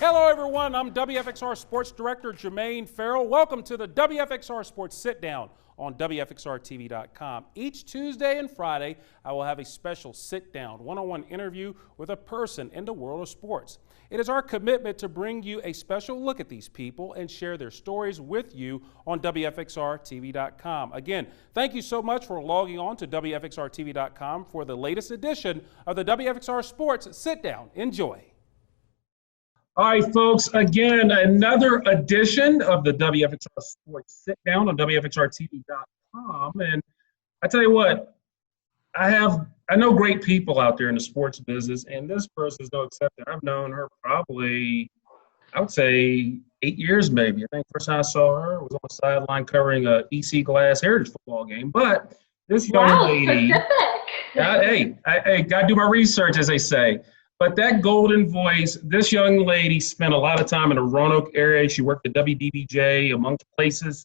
Hello, everyone. I'm WFXR Sports Director Jermaine Ferrell. Welcome to the WFXR Sports Sit Down on WFXRTV.com. Each Tuesday and Friday, I will have a special sit-down, one-on-one interview with a person in the world of sports. It is our commitment to bring you a special look at these people and share their stories with you on WFXRTV.com. Again, thank you so much for logging on to WFXRTV.com for the latest edition of the WFXR Sports Sit Down. Enjoy. All right, folks, again, another edition of the WFXR Sports Sit Down on WFXRTV.com. And I tell you what, I know great people out there in the sports business, and this person is no exception. I've known her probably, I would say, 8 years maybe. I think first time I saw her was on the sideline covering a EC Glass Heritage football game. But this young lady, hey, got to do my research, as they say. But that golden voice, this young lady spent a lot of time in the Roanoke area. She worked at WDBJ, amongst places.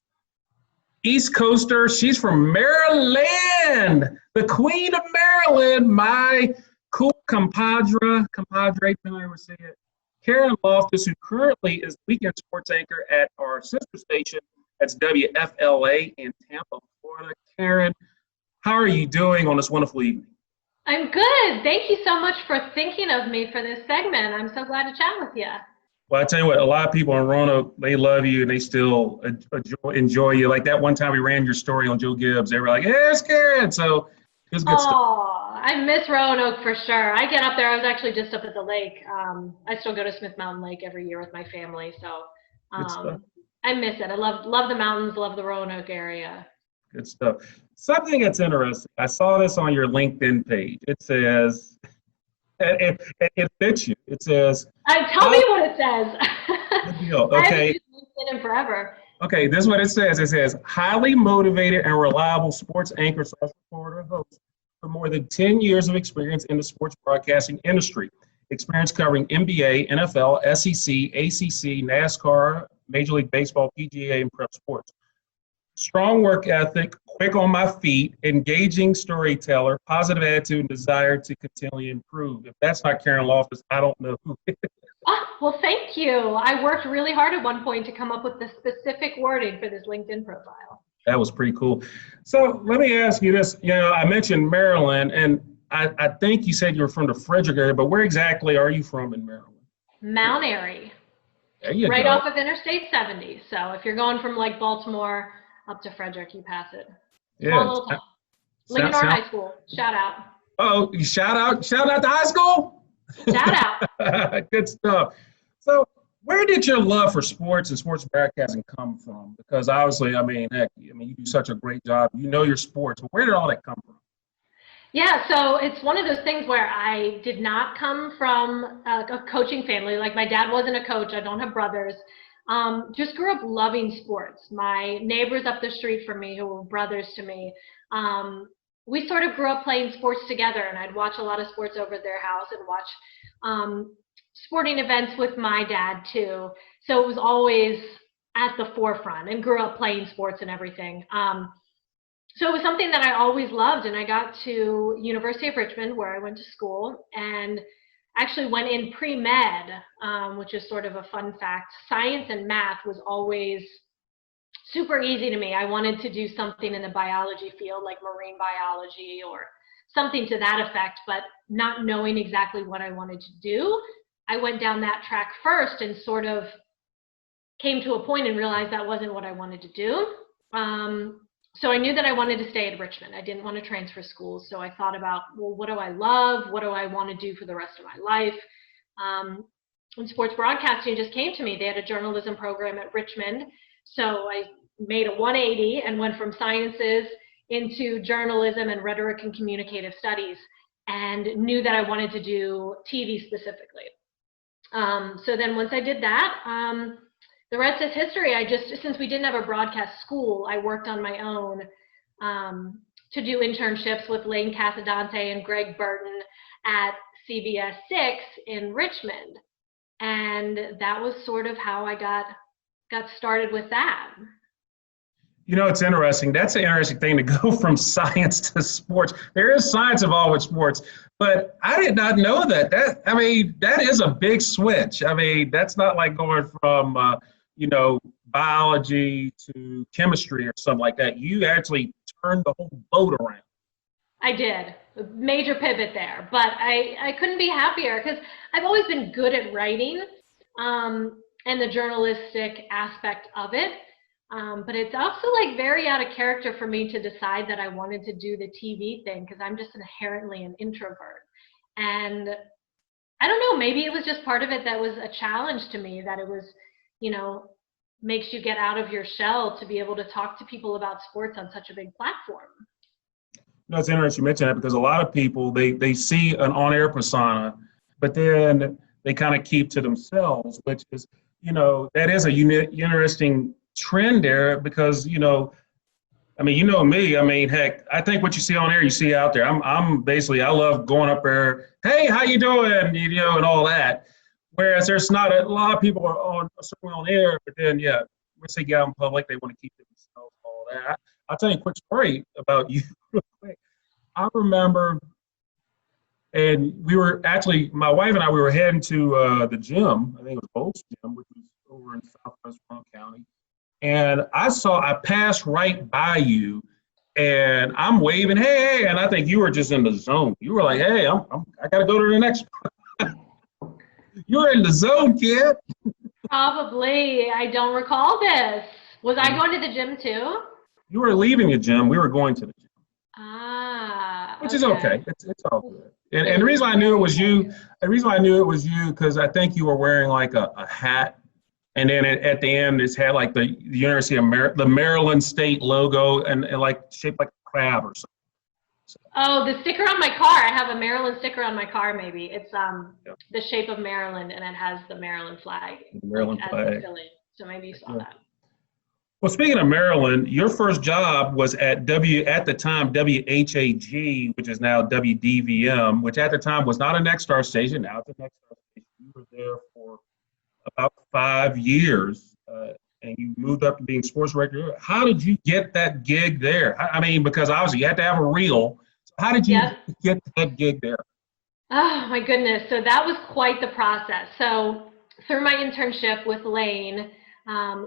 East Coaster, she's from Maryland, the Queen of Maryland, my cool compadre, depending on how you say it, Karen Loftus, who currently is weekend sports anchor at our sister station, that's WFLA in Tampa, Florida. Karen, how are you doing on this wonderful evening? I'm good. Thank you so much for thinking of me for this segment. I'm so glad to chat with you. Well, I tell you what, a lot of people in Roanoke, they love you and they still enjoy you. Like that one time we ran your story on Joe Gibbs, they were like, "Hey, it's Karen." So it's good stuff. Oh, I miss Roanoke for sure. I get up there. I was actually just up at the lake. I still go to Smith Mountain Lake every year with my family. So I miss it. I love the mountains, love the Roanoke area. Good stuff. Something that's interesting, I saw this on your LinkedIn page. It says, it fits you. It says, tell me what it says. Good deal. Okay. I haven't used LinkedIn in forever. Okay, this is what it says. It says, highly motivated and reliable sports anchor / reporter host for more than 10 years of experience in the sports broadcasting industry. Experience covering NBA, NFL, SEC, ACC, NASCAR, Major League Baseball, PGA, and prep sports. Strong work ethic, quick on my feet, engaging storyteller, positive attitude, and desire to continually improve. If that's not Karen Loftus, I don't know who is. Well, thank you. I worked really hard at one point to come up with the specific wording for this LinkedIn profile. That was pretty cool. So let me ask you this. You know, I mentioned Maryland, and I think you said you're from the Frederick area, but where exactly are you from in Maryland? Mount Airy. There you right go. Off of Interstate 70. So if you're going from like Baltimore up to Frederick, you pass it. Small little town. Lincoln High School. Shout out. Oh, shout out to high school? Shout out. Good stuff. So where did your love for sports and sports broadcasting come from? Because obviously, I mean, heck, you do such a great job. You know your sports, but where did all that come from? Yeah, so it's one of those things where I did not come from a coaching family. Like my dad wasn't a coach. I don't have brothers. Just grew up loving sports. My neighbors up the street from me, who were brothers to me, we sort of grew up playing sports together, and I'd watch a lot of sports over at their house and watch sporting events with my dad too. So it was always at the forefront, and grew up playing sports and everything. So it was something that I always loved, and I got to University of Richmond, where I went to school, and actually went in pre-med, which is sort of a fun fact. Science and math was always super easy to me. I wanted to do something in the biology field, like marine biology or something to that effect, but not knowing exactly what I wanted to do, I went down that track first and sort of came to a point and realized that wasn't what I wanted to do. So I knew that I wanted to stay at Richmond. I didn't want to transfer schools. So I thought about, well, what do I love? What do I want to do for the rest of my life? And sports broadcasting just came to me. They had a journalism program at Richmond. So I made a 180 and went from sciences into journalism and rhetoric and communicative studies, and knew that I wanted to do TV specifically. So then once I did that, the rest is history. Since we didn't have a broadcast school, I worked on my own to do internships with Lane Casadante and Greg Burton at CBS 6 in Richmond. And that was sort of how I got started with that. You know, it's interesting. That's an interesting thing to go from science to sports. There is science involved with sports, but I did not know that. That is a big switch. I mean, that's not like going from, you know, biology to chemistry or something like that. You actually turned the whole boat around. I did. A major pivot there, but I couldn't be happier because I've always been good at writing and the journalistic aspect of it. But it's also like very out of character for me to decide that I wanted to do the TV thing because I'm just inherently an introvert. And I don't know, maybe it was just part of it that was a challenge to me, that it was, you know, makes you get out of your shell to be able to talk to people about sports on such a big platform. No, it's interesting you mention that because a lot of people, they see an on-air persona, but then they kind of keep to themselves, which is, you know, that is a interesting trend there because, you know, I mean, you know me, I mean, heck, I think what you see on air, you see out there. I'm basically, I love going up there, hey, how you doing, you know, and all that. Whereas there's not a lot of people are certainly on air, but then, yeah, once they get out in public, they want to keep to themselves, all that. I'll tell you a quick story about you real quick. I remember, and we were actually, my wife and I, we were heading to the gym. I think it was Bolt's Gym, which was over in Southwest Roanoke County. And I passed right by you, and I'm waving, hey, and I think you were just in the zone. You were like, hey, I got to go to the next one. You were in the zone, kid. Probably. I don't recall this. Was I going to the gym too? You were leaving the gym. We were going to the gym. Which is okay. It's all good. And the reason I knew it was you, because I think you were wearing like a hat. And then at the end, it's had like the University of the Maryland State logo and like shaped like a crab or something. So. Oh, the sticker on my car. I have a Maryland sticker on my car, maybe. It's the shape of Maryland, and it has the Maryland flag. The Maryland flag. So maybe you saw that. Well, speaking of Maryland, your first job was at the time, WHAG, which is now WDVM, which at the time was not a Next Star station. Now it's a Next Star station. You were there for about 5 years, and you moved up to being sports director. How did you get that gig there? I mean, because obviously you had to have a reel. So how did you get that gig there? Oh, my goodness. So that was quite the process. So through my internship with Lane,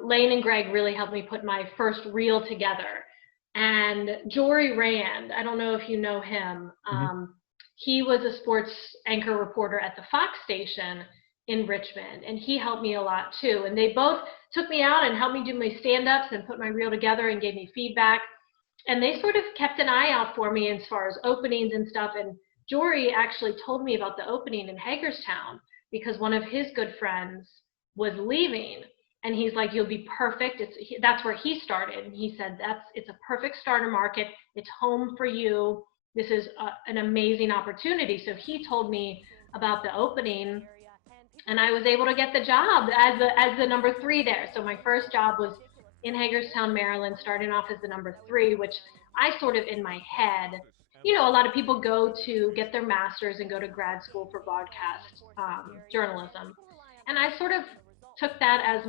Lane and Greg really helped me put my first reel together. And Jory Rand, I don't know if you know him, he was a sports anchor reporter at the Fox station in Richmond, and he helped me a lot too. And they both took me out and helped me do my stand-ups and put my reel together and gave me feedback. And they sort of kept an eye out for me as far as openings and stuff. And Jory actually told me about the opening in Hagerstown because one of his good friends was leaving. And he's like, you'll be perfect. That's where he started. And he said, it's a perfect starter market. It's home for you. This is an amazing opportunity. So he told me about the opening, and I was able to get the job as the number 3 there. So my first job was in Hagerstown, Maryland, starting off as the number 3, which I sort of in my head, you know, a lot of people go to get their master's and go to grad school for broadcast journalism. And I sort of took that as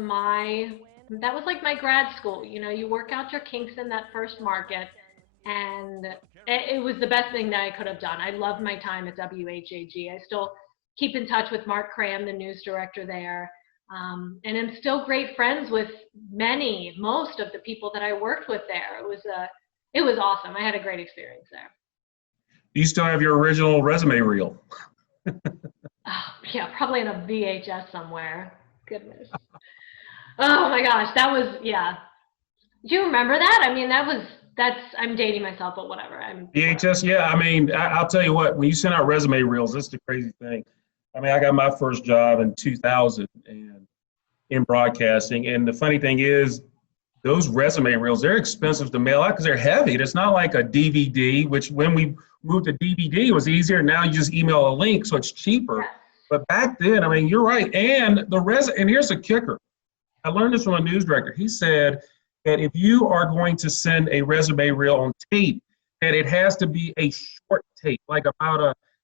that was like my grad school. You know, you work out your kinks in that first market, and it was the best thing that I could have done. I loved my time at WHAG. I still keep in touch with Mark Cram, the news director there, and I'm still great friends with most of the people that I worked with there. It was awesome. I had a great experience there. Do you still have your original resume reel? Yeah, probably in a VHS somewhere. Goodness. Oh my gosh, that was, yeah. Do you remember that? I mean, I'm dating myself, but whatever. VHS, yeah. I mean, I'll tell you what, when you send out resume reels, this is the crazy thing. I mean, I got my first job in 2000 and in broadcasting. And the funny thing is, those resume reels, they're expensive to mail out because they're heavy. It's not like a DVD, which when we moved to DVD, it was easier. Now you just email a link, so it's cheaper. Yes. But back then, I mean, you're right. And and here's the kicker. I learned this from a news director. He said that if you are going to send a resume reel on tape, that it has to be a short tape, like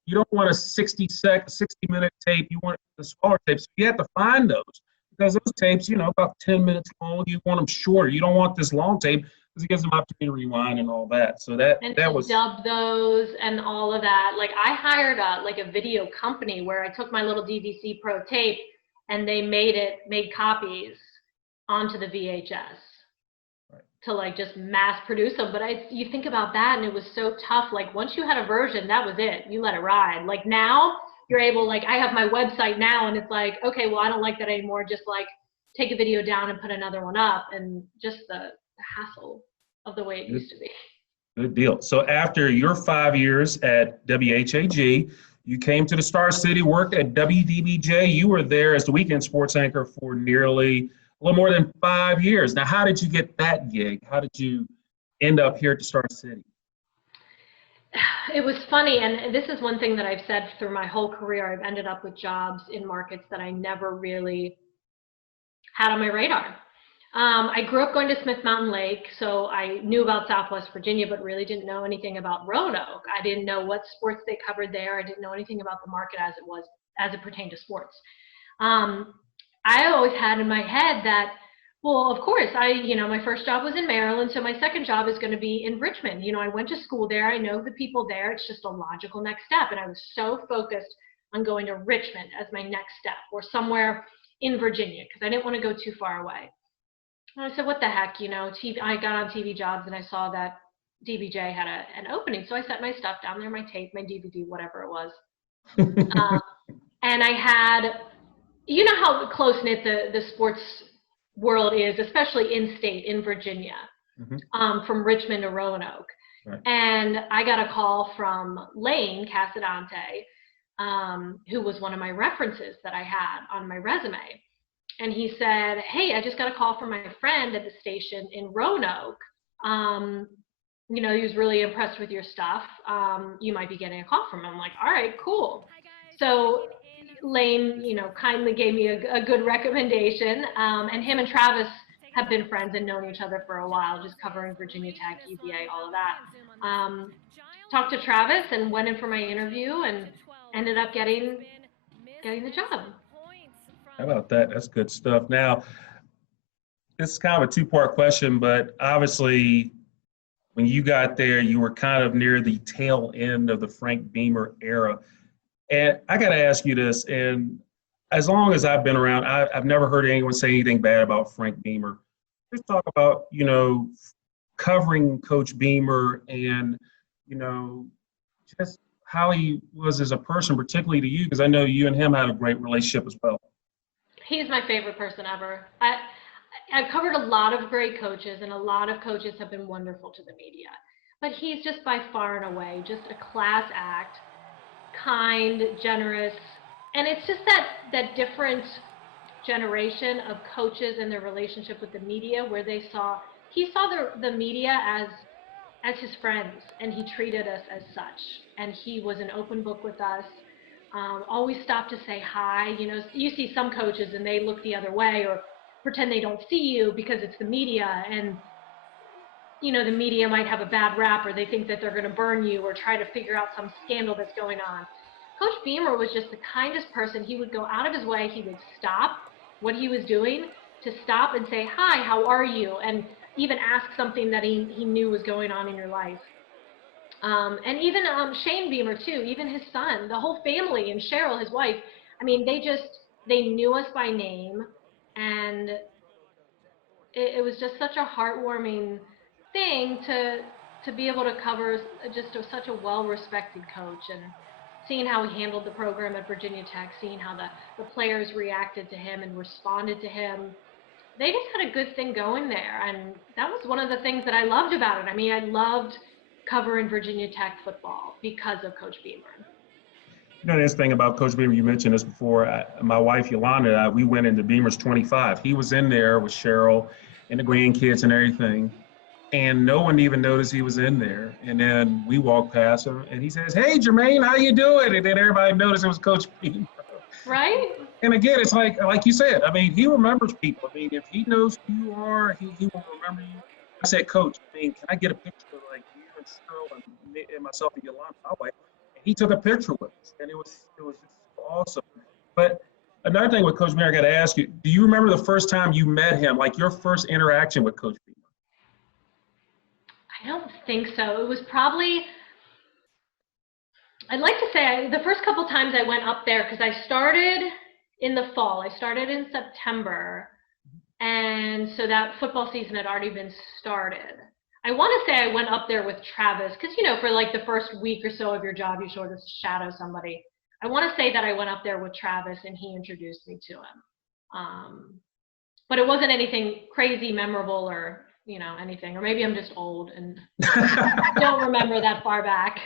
you don't want a 60-minute tape. You want the smaller tapes. You have to find those because those tapes, you know, about 10 minutes long. You want them shorter. You don't want this long tape because it gives them opportunity to rewind and all that. So that And that to was dub those and all of that. Like I hired a video company where I took my little DVC Pro tape and they made copies onto the VHS to like just mass produce them. But you think about that and it was so tough. Like once you had a version, that was it. You let it ride. Like now you're able, like I have my website now and it's like, okay, well, I don't like that anymore. Just like take a video down and put another one up, and just the hassle of the way it used to be. Good deal. So after your 5 years at WHAG, you came to the Star City, worked at WDBJ. You were there as the weekend sports anchor for nearly a little more than 5 years. Now, how did you get that gig? How did you end up here at the Star City? It was funny, and this is one thing that I've said through my whole career. I've ended up with jobs in markets that I never really had on my radar. I grew up going to Smith Mountain Lake, so I knew about Southwest Virginia, but really didn't know anything about Roanoke. I didn't know what sports they covered there. I didn't know anything about the market as it pertained to sports. I always had in my head that, well, of course, my first job was in Maryland, so my second job is going to be in Richmond. I went to school there. I know the people there. It's just a logical next step. And I was so focused on going to Richmond as my next step, or somewhere in Virginia, because I didn't want to go too far away. And I said, what the heck, TV, I got on TV Jobs and I saw that DBJ had an opening. So I set my stuff down there, my tape, my DVD, whatever it was. And I had, how close-knit the sports world is, especially in-state, in Virginia, from Richmond to Roanoke. Right. And I got a call from Lane Casadante, who was one of my references that I had on my resume. And he said, hey, I just got a call from my friend at the station in Roanoke. He was really impressed with your stuff. You might be getting a call from him. I'm like, all right, cool. So Lane, kindly gave me a good recommendation. And him and Travis have been friends and known each other for a while, just covering Virginia Tech, UVA, all of that. Talked to Travis and went in for my interview and ended up getting the job. How about that? That's good stuff. Now, this is kind of a two-part question, but obviously when you got there, you were kind of near the tail end of the Frank Beamer era. And I got to ask you this, and as long as I've been around, I've never heard anyone say anything bad about Frank Beamer. Just talk about, covering Coach Beamer and, just how he was as a person, particularly to you, because I know you and him had a great relationship as well. He's my favorite person ever. I've covered a lot of great coaches, and a lot of coaches have been wonderful to the media. But he's just by far and away just a class act, kind, generous. And it's just that different generation of coaches and their relationship with the media, where he saw the media as his friends, and he treated us as such. And he was an open book with us. Always stop to say hi. You see some coaches and they look the other way or pretend they don't see you because it's the media, and the media might have a bad rap, or they think that they're going to burn you or try to figure out some scandal that's going on. Coach Beamer was just the kindest person. He would go out of his way. He would stop what he was doing to stop and say, hi, how are you? And even ask something that he knew was going on in your life. And even Shane Beamer too, even his son, the whole family, and Cheryl, his wife. I mean, they knew us by name, and it was just such a heartwarming thing to be able to cover such a well-respected coach, and seeing how he handled the program at Virginia Tech, seeing how the players reacted to him and responded to him. They just had a good thing going there, and that was one of the things that I loved about it. I mean, I loved covering Virginia Tech football because of Coach Beamer. This thing about Coach Beamer, you mentioned this before. My wife Yolanda and I, we went into Beamer's 25. He was in there with Cheryl and the grandkids and everything, and no one even noticed he was in there. And then we walked past him, and he says, "Hey, Jermaine, how you doing?" And then everybody noticed it was Coach Beamer. Right. And again, it's like you said. I mean, he remembers people. I mean, if he knows who you are, he will remember you. I said, Coach, can I get a picture of like you and Cheryl and myself and Yolanda, my wife? And he took a picture with us, and it was just awesome. But another thing with Coach Beamer, I got to ask you: do you remember the first time you met him, like your first interaction with Coach Beamer? think so. It was probably, I'd like to say the first couple times I went up there, because I started in the fall. I started in September, and so that football season had already been started. I want to say I went up there with Travis, because, you know, for like the first week or so of your job, you sort of shadow somebody. I want to say that I went up there with Travis and he introduced me to him. But it wasn't anything crazy, memorable, or, you know, anything. Or maybe I'm just old and don't remember that far back.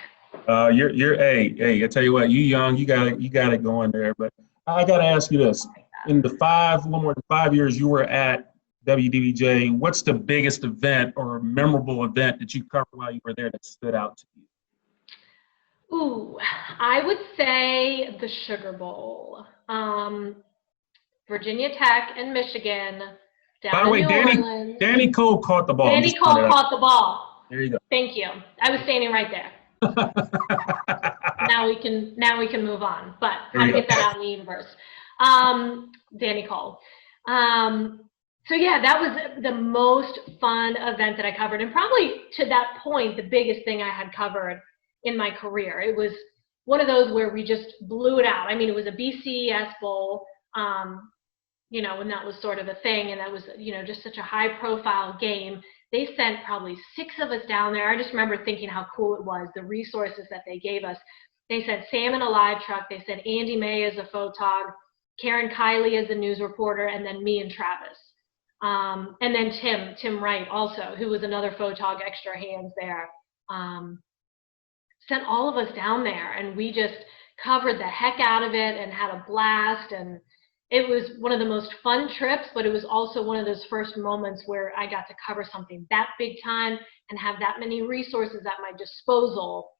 Hey, I tell you what, you young, you got it going there. But I got to ask you this: in the little more than 5 years you were at WDBJ, what's the biggest event or memorable event that you covered while you were there that stood out to you? Ooh, I would say the Sugar Bowl. Virginia Tech and Michigan down By the way, in New Orleans. Danny Cole caught the ball. Danny Cole caught the ball. There you go. Thank you. I was standing right there. Now we can move on, but how to get that out in the universe. Danny Cole. So yeah, that was the most fun event that I covered, and probably to that point the biggest thing I had covered in my career. It was one of those where we just blew it out. I mean, it was a BCS bowl, you know, and that was sort of a thing, and that was, you know, just such a high profile game. They sent probably 6 of us down there. I just remember thinking how cool it was, the resources that they gave us. They sent Sam in a live truck. They sent Andy May as a photog, Karen Kiley as a news reporter, and then me and Travis. And then Tim Wright also, who was another photog, extra hands there. Sent all of us down there, and we just covered the heck out of it and had a blast. And it was one of the most fun trips, but it was also one of those first moments where I got to cover something that big time and have that many resources at my disposal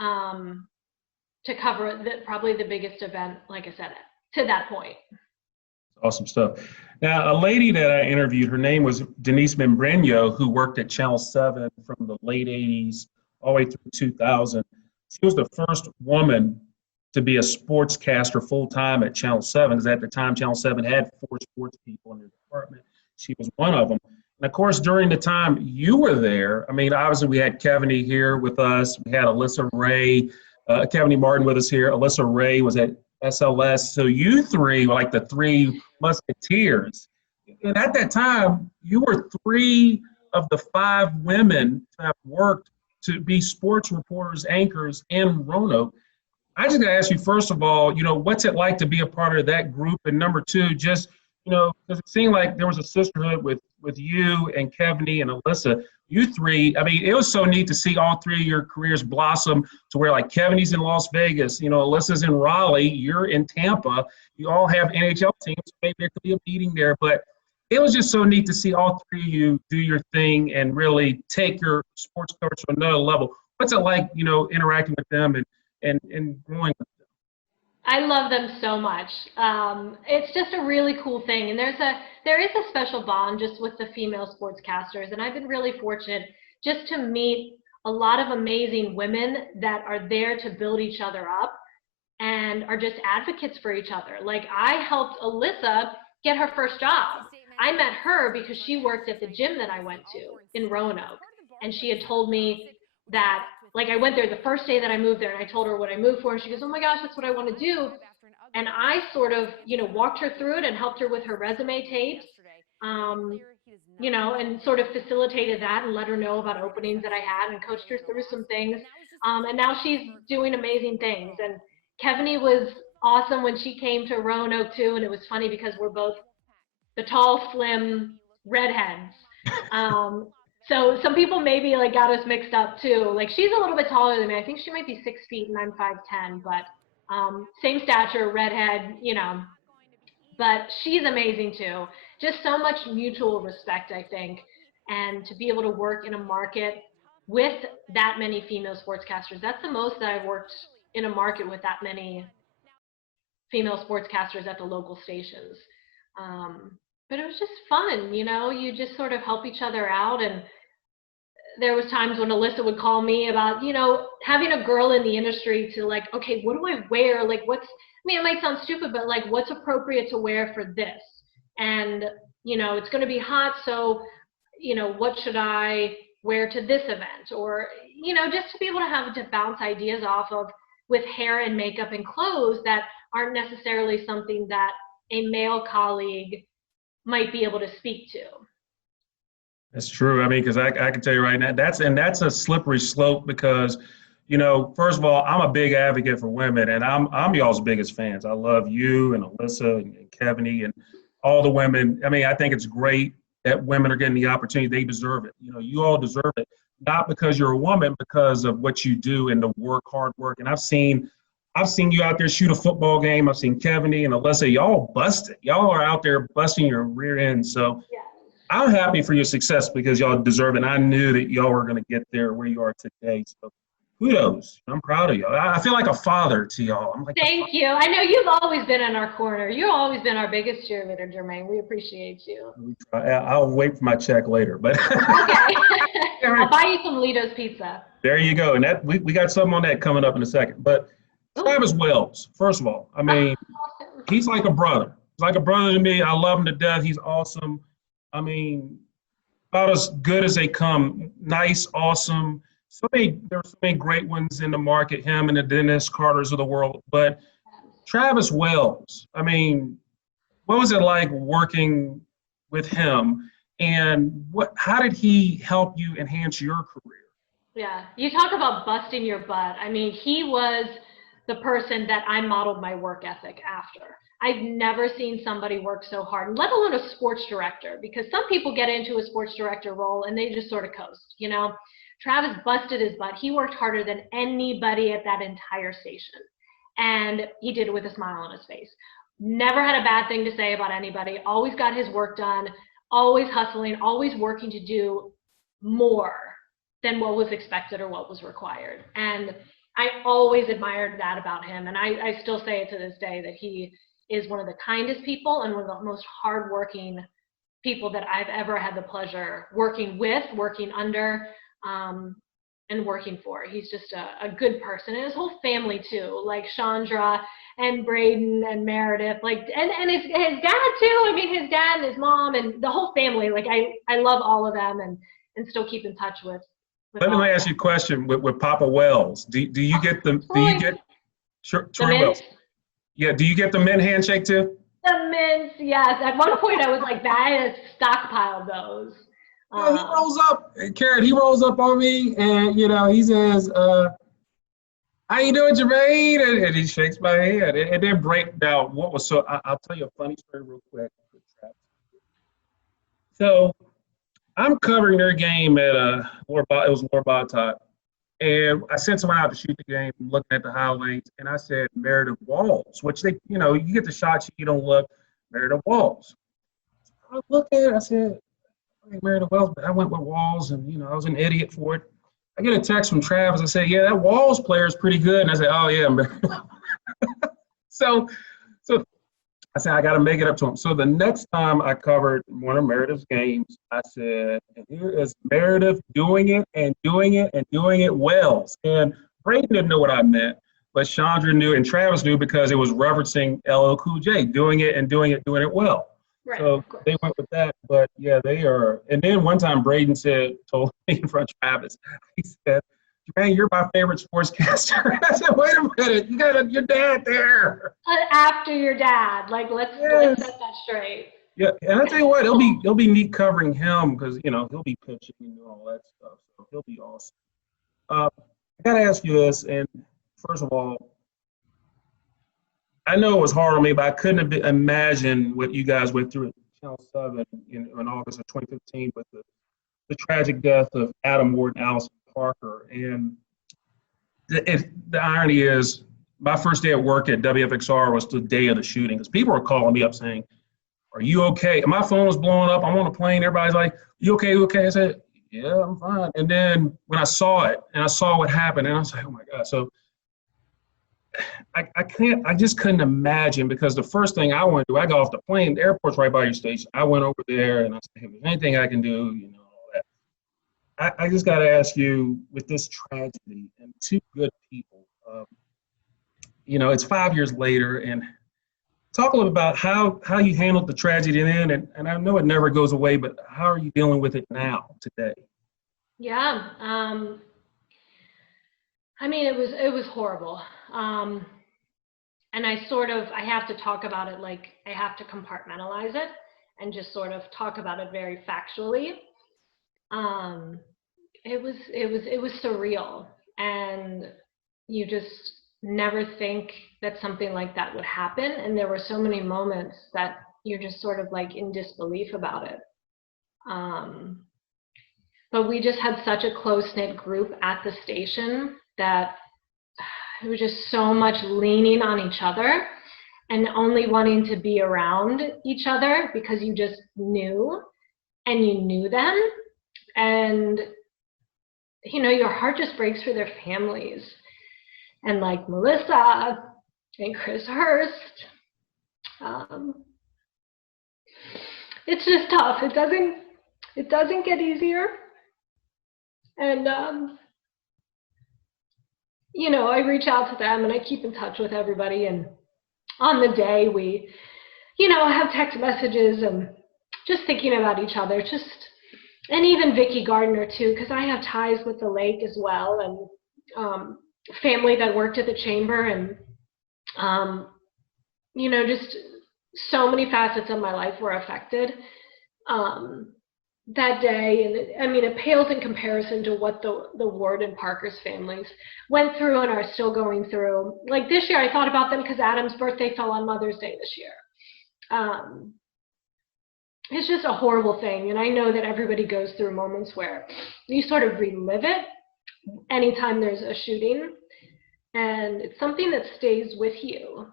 to cover probably the biggest event, like I said, to that point. Awesome stuff. Now, a lady that I interviewed, her name was Denise Membreno, who worked at Channel 7 from the late 80s all the way through 2000. She was the first woman to be a sportscaster full-time at Channel 7, because at the time Channel 7 had 4 sports people in their department. She was one of them. And of course, during the time you were there, I mean, obviously we had Kevany here with us. We had Alyssa Ray, Kevany Martin with us here. Alyssa Ray was at SLS. So you three were like the 3 musketeers. And at that time, you were 3 of the 5 women to have worked to be sports reporters, anchors in Roanoke. I just gotta ask you, first of all, you know, what's it like to be a part of that group? And number 2, just, you know, because it seemed like there was a sisterhood with you and Kevany and Alyssa. You 3, I mean, it was so neat to see all 3 of your careers blossom to where, like, Kevany's in Las Vegas, you know, Alyssa's in Raleigh, you're in Tampa. You all have NHL teams, so maybe there could be a meeting there. But it was just so neat to see all 3 of you do your thing and really take your sports coverage to another level. What's it like, you know, interacting with them and growing with them? I love them so much. It's just a really cool thing. And there is a special bond just with the female sportscasters. And I've been really fortunate just to meet a lot of amazing women that are there to build each other up and are just advocates for each other. Like, I helped Alyssa get her first job. I met her because she worked at the gym that I went to in Roanoke. And she had told me that, like, I went there the first day that I moved there, and I told her what I moved for, and she goes, oh my gosh, that's what I want to do. And I sort of, you know, walked her through it and helped her with her resume tapes, you know, and sort of facilitated that and let her know about openings that I had and coached her through some things. And now she's doing amazing things. And Kevany was awesome when she came to Roanoke too, and it was funny because we're both the tall, slim redheads. So some people maybe like got us mixed up too. Like, she's a little bit taller than me. I think she might be 6 feet and I'm 5'10", but same stature, redhead, you know. But she's amazing too. Just so much mutual respect, I think. And to be able to work in a market with that many female sportscasters, that's the most that I've worked in a market with that many female sportscasters at the local stations. But it was just fun, you know, you just sort of help each other out. And there was times when Alyssa would call me about, you know, having a girl in the industry to, like, okay, what do I wear? Like, I mean, it might sound stupid, but like, what's appropriate to wear for this? And, you know, it's going to be hot. So, you know, what should I wear to this event, or, you know, just to be able to bounce ideas off of with hair and makeup and clothes that aren't necessarily something that a male colleague might be able to speak to. That's true. I mean, because I can tell you right now, that's a slippery slope because, you know, first of all, I'm a big advocate for women, and I'm y'all's biggest fans. I love you and Alyssa and Kevany and all the women. I mean, I think it's great that women are getting the opportunity. They deserve it. You know, you all deserve it, not because you're a woman, because of what you do and the hard work. And I've seen you out there shoot a football game. I've seen Kevany and Alyssa. Y'all busted. Y'all are out there busting your rear end. So. Yeah. I'm happy for your success because y'all deserve it. And I knew that y'all were going to get there where you are today. So kudos. I'm proud of y'all. I feel like a father to y'all. I'm like, thank you. I know you've always been in our corner. You've always been our biggest cheerleader, Jermaine. We appreciate you. I'll wait for my check later. But okay. I'll buy you some Lido's pizza. There you go. And that we got something on that coming up in a second. But Travis Wells, first of all, I mean, he's like a brother. He's like a brother to me. I love him to death. He's awesome. I mean, about as good as they come. Nice, awesome. There were so many great ones in the market, him and the Dennis Carters of the world. But Travis Wells, I mean, what was it like working with him? And how did he help you enhance your career? Yeah, you talk about busting your butt. I mean, he was the person that I modeled my work ethic after. I've never seen somebody work so hard, let alone a sports director, because some people get into a sports director role and they just sort of coast, you know. Travis busted his butt. He worked harder than anybody at that entire station. And he did it with a smile on his face. Never had a bad thing to say about anybody, always got his work done, always hustling, always working to do more than what was expected or what was required. And I always admired that about him. And I still say it to this day that he is one of the kindest people and one of the most hardworking people that I've ever had the pleasure working with, working under, and working for. He's just a good person, and his whole family too, like Chandra and Braden and Meredith, like, and his dad too. I mean, his dad and his mom and the whole family. Like, I love all of them, and still keep in touch with Let me ask you a question with Papa Wells. Do you get Troy Wells? Yeah, do you get the men handshake too? The mints, yes. At one point, I was like, I had stockpiled those. He rolls up, Karen, he rolls up on me and, you know, he says, how you doing, Jermaine? And he shakes my hand. And then break down what was I'll tell you a funny story real quick. So I'm covering their game at it was Lower Bottom. And I sent someone out to shoot the game, looking at the highlights, and I said Meredith Walls, which they, you know, you get the shot sheet, you don't look, Meredith Walls. So I looked at it, I said, hey, Meredith Walls, but I went with Walls, and, you know, I was an idiot for it. I get a text from Travis, I said, yeah, that Walls player is pretty good. And I said, oh, yeah, Meredith. So I said, I got to make it up to him. So the next time I covered one of Meredith's games, I said, and here is Meredith doing it and doing it and doing it well. And Braden didn't know what I meant, but Chandra knew and Travis knew because it was referencing LL Cool J, doing it and doing it well. Right, so they went with that. But yeah, they are. And then one time Braden told me in front of Travis, he said, Jermaine, you're my favorite sportscaster. I said, wait a minute, you got your dad there. After your dad, like let's set that straight. Yeah, and I tell you what, it'll be neat covering him because, you know, he'll be pitching and all that stuff. So he'll be awesome. I gotta ask you this, and first of all, I know it was hard on me, but I couldn't have imagined what you guys went through at Channel 7 in August of 2015 with the tragic death of Adam Ward and Allison Parker. And the irony is, my first day at work at WFXR was the day of the shooting because people were calling me up saying, are you okay? And my phone was blowing up. I'm on a plane. Everybody's like, you okay? You okay? I said, yeah, I'm fine. And then when I saw it and I saw what happened, and I was like, oh my God. So I just couldn't imagine because the first thing I went to do, I got off the plane, the airport's right by your station. I went over there and I said, hey, if there's anything I can do, you know, I just got to ask you, with this tragedy and two good people, you know, it's 5 years later, and talk a little about how you handled the tragedy then, and I know it never goes away, but how are you dealing with it now, today? Yeah. I mean, it was horrible. And I have to talk about it, like I have to compartmentalize it and just sort of talk about it very factually. Um, it was surreal, and you just never think that something like that would happen. And there were so many moments that you're just sort of like in disbelief about it. Um, but we just had such a close-knit group at the station that it was just so much leaning on each other and only wanting to be around each other because you just knew and you knew them. And, your heart just breaks for their families. And like Melissa and Chris Hurst, um, it's just tough. It doesn't get easier. And, I reach out to them and I keep in touch with everybody. And on the day we, have text messages and just thinking about each other, and even Vicky Gardner too, because I have ties with the lake as well, and family that worked at the chamber, and just so many facets of my life were affected that day. And I mean, it pales in comparison to what the Ward and Parker's families went through and are still going through. Like this year, I thought about them because Adam's birthday fell on Mother's Day this year. It's just a horrible thing. And I know that everybody goes through moments where you sort of relive it anytime there's a shooting. And it's something that stays with you.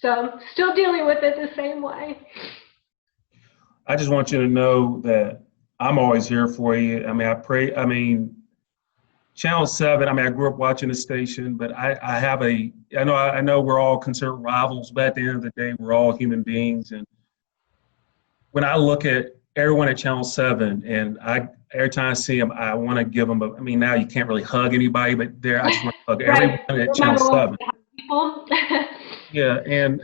So still dealing with it the same way. I just want you to know that I'm always here for you. I mean, Channel 7, I grew up watching the station, but I know we're all considered rivals, but at the end of the day, we're all human beings. And when I look at everyone at Channel 7, and every time I see them, I want to give them now you can't really hug anybody, but I just want to hug right. everyone at Channel 7. Yeah, and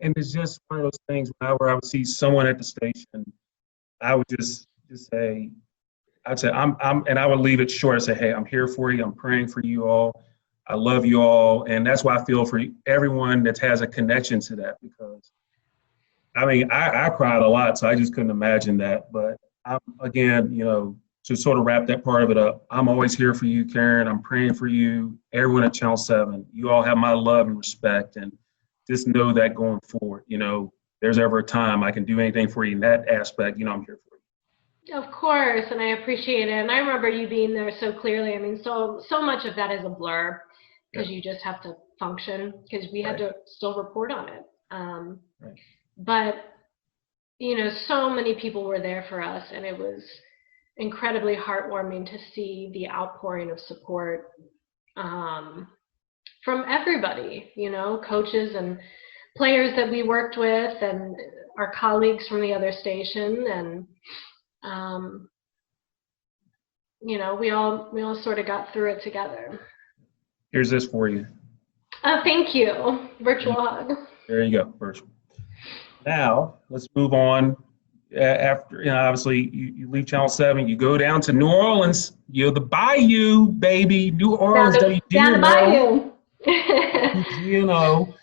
it's just one of those things where I would see someone at the station, I would just say, and I would leave it short and say, hey, I'm here for you. I'm praying for you all. I love you all. And that's why I feel for everyone that has a connection to that, because I cried a lot, so I just couldn't imagine that. But again, to sort of wrap that part of it up, I'm always here for you, Karen. I'm praying for you, everyone at Channel 7. You all have my love and respect, and just know that going forward, there's ever a time I can do anything for you in that aspect, I'm here for you. Of course, and I appreciate it. And I remember you being there so clearly. I mean, so much of that is a blur because you just have to function, because we had to still report on it. Right. But, so many people were there for us, and it was incredibly heartwarming to see the outpouring of support from everybody, coaches and players that we worked with, and our colleagues from the other station, and we all sort of got through it together. Here's this for you. Oh, thank you. Virtual hug. There you go, virtual. Now let's move on. After obviously you leave Channel 7, you go down to New Orleans. You're the Bayou, baby. New Orleans, down the Bayou. WGNO.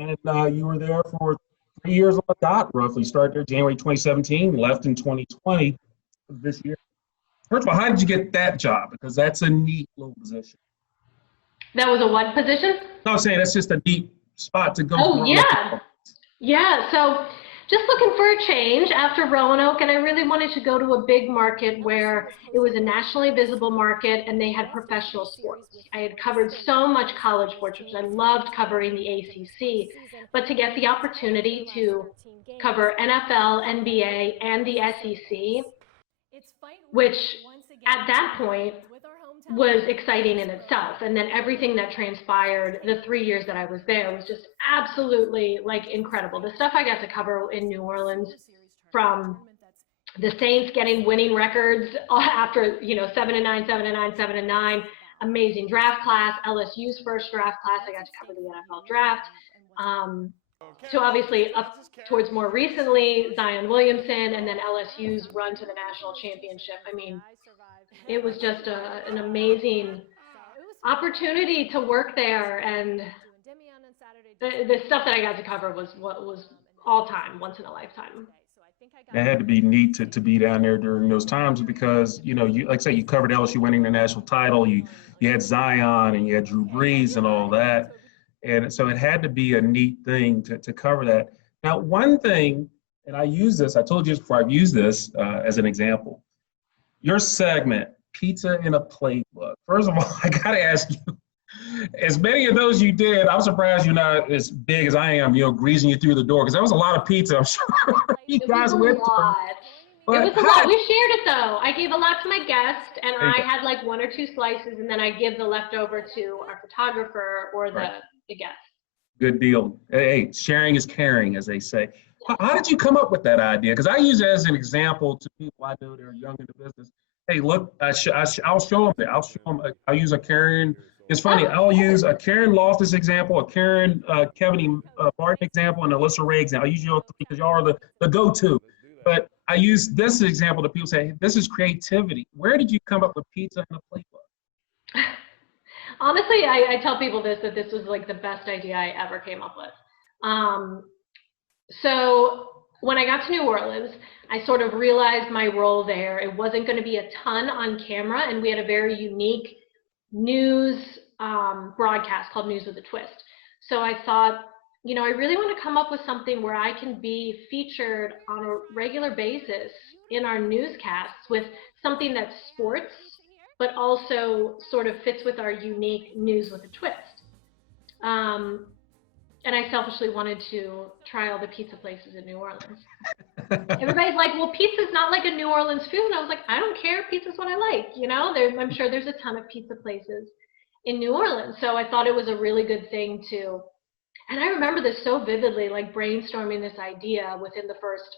And you were there for 3 years on the dot, roughly. Started there January 2017, left in 2020 this year. First of all, how did you get that job? Because that's a neat little position. That was a what position? No, I'm saying that's just a neat spot to go. Oh, yeah. Yeah, so just looking for a change after Roanoke, and I really wanted to go to a big market where it was a nationally visible market and they had professional sports. I had covered so much college sports, which I loved covering the ACC, but to get the opportunity to cover NFL, NBA, and the SEC, which at that point was exciting in itself. And then everything that transpired the 3 years that I was there was just absolutely incredible. The stuff I got to cover in New Orleans, from the Saints getting winning records after 7-9, 7-9, 7-9, amazing draft class, LSU's first draft class. I got to cover the NFL draft. to obviously up towards more recently, Zion Williamson, and then LSU's run to the national championship. I mean, it was just an amazing opportunity to work there, and the stuff that I got to cover was what was all time, once in a lifetime. It had to be neat to be down there during those times because, you like I say, you covered LSU winning the national title. You had Zion and you had Drew Brees and all that. And so it had to be a neat thing to cover that. Now, one thing, and I use this, I told you this before, I've used this as an example. Your segment, Pizza in a Playbook. First of all, I got to ask you, as many of those you did, I'm surprised you're not as big as I am, greasing you through the door, because that was a lot of pizza, I'm sure you guys went through. It was a lot. We shared it, though. I gave a lot to my guest, and I had like 1 or 2 slices, and then I give the leftover to our photographer or the guest. Good deal. Hey, sharing is caring, as they say. How did you come up with that idea? Because I use it as an example to people I know that are young in the business. Hey, look, I'll show them there. I'll use a Karen. It's funny. I'll use a Karen Loftus example, a Karen Kevin Barton example, and a Alyssa Ray example. I use you all three because y'all are the go-to. But I use this example that people say, hey, this is creativity. Where did you come up with Pizza in a Playbook? Honestly, I tell people that this was like the best idea I ever came up with. So when I got to New Orleans, I sort of realized my role there. It wasn't going to be a ton on camera, and we had a very unique news broadcast called News with a Twist. So I thought, I really want to come up with something where I can be featured on a regular basis in our newscasts with something that's sports, but also sort of fits with our unique News with a Twist. And I selfishly wanted to try all the pizza places in New Orleans. Everybody's like, well, pizza's not like a New Orleans food. And I was like, I don't care. Pizza's what I like. I'm sure there's a ton of pizza places in New Orleans. So I thought it was a really good thing to, and I remember this so vividly, like brainstorming this idea within the first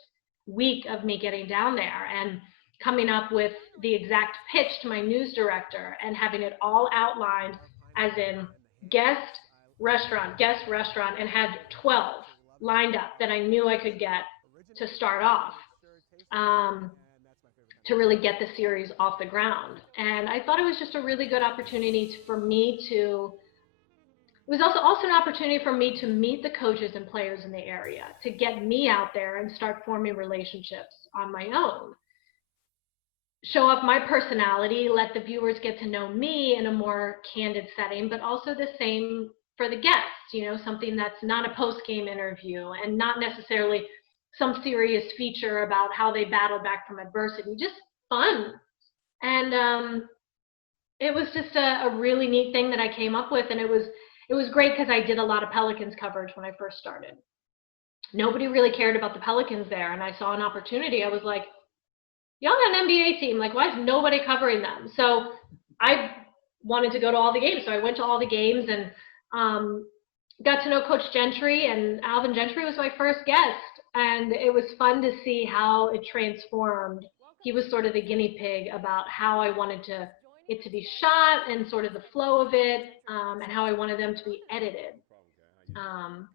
week of me getting down there and coming up with the exact pitch to my news director and having it all outlined as in guest, restaurant, and had 12 lined up that I knew I could get to start off, to really get the series off the ground. And I thought it was just a really good opportunity for me to, it was also an opportunity for me to meet the coaches and players in the area, to get me out there and start forming relationships on my own. Show off my personality, let the viewers get to know me in a more candid setting, but also the same for the guests, something that's not a post-game interview and not necessarily some serious feature about how they battled back from adversity, just fun. And it was just a really neat thing that I came up with, and it was great because I did a lot of Pelicans coverage when I first started. Nobody really cared about the Pelicans there, and I saw an opportunity. I was like, y'all got an NBA team, like why is nobody covering them? So I wanted to go to all the games, so I went to all the games and got to know Coach Gentry, and Alvin Gentry was my first guest, and it was fun to see how it transformed. He was sort of the guinea pig about how I wanted it to be shot and sort of the flow of it, and how I wanted them to be edited.